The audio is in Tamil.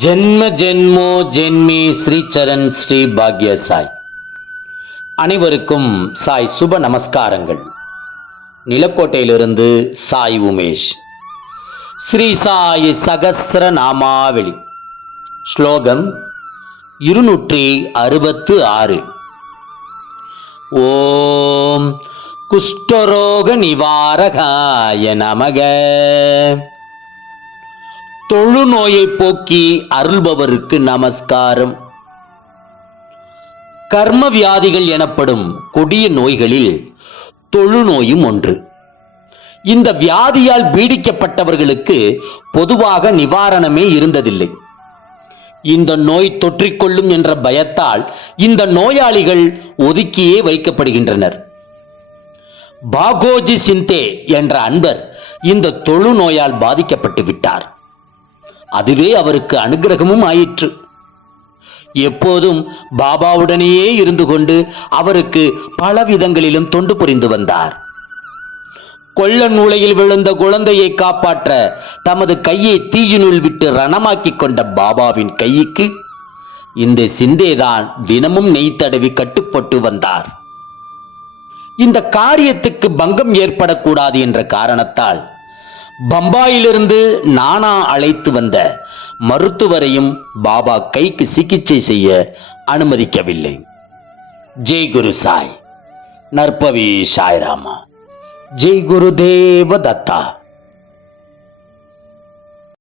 ஜென்ம ஜென்மோ ஜென்மி ஸ்ரீச்சரண் ஸ்ரீ பாக்ய சாய் அனைவருக்கும் சாய் சுப நமஸ்காரங்கள். நிலக்கோட்டையிலிருந்து சாய் உமேஷ். ஸ்ரீ சாய் சகசிர நாமாவளி. ஸ்லோகம் இருநூற்றி அறுபத்து ஆறு. ஓம் குஷ்டரோக நிவாரகாய நமக. தொழுநோயை போக்கி அருள்பவருக்கு நமஸ்காரம். கர்ம வியாதிகள் எனப்படும் கொடிய நோய்களில் தொழுநோயும் ஒன்று. இந்த வியாதியால் பீடிக்கப்பட்டவர்களுக்கு பொதுவாக நிவாரணமே இருந்ததில்லை. இந்த நோய் தொற்றிக்கொள்ளும் என்ற பயத்தால் இந்த நோயாளிகள் ஒதுக்கியே வைக்கப்படுகின்றனர். பாகோஜி சிந்தே என்ற அன்பர் இந்த தொழுநோயால் பாதிக்கப்பட்டு விட்டார் அதுவே அவருக்கு அனுகிரகமும் ஆயிற்று. எப்போதும் பாபாவுடனேயே இருந்து கொண்டு அவருக்கு பல விதங்களிலும் தொண்டு புரிந்து வந்தார். கொள்ளன் நூலையில் விழுந்த குழந்தையை காப்பாற்ற தமது கையை தீயினுள் விட்டு ரணமாக்கிக் கொண்ட பாபாவின் கைக்கு இந்த சிந்தேதான் தினமும் நெய் தடவி கட்டுப்பட்டு வந்தார். இந்த காரியத்துக்கு பங்கம் ஏற்படக்கூடாது என்ற காரணத்தால் பம்பாயிலிருந்து நானா அழைத்து வந்த மருத்துவரையும் பாபா கைக்கு சிகிச்சை செய்ய அனுமதிக்கவில்லை. ஜெய் குரு சாய். நற்பவி சாய்ராமா. ஜெய் குரு தேவ தத்தா.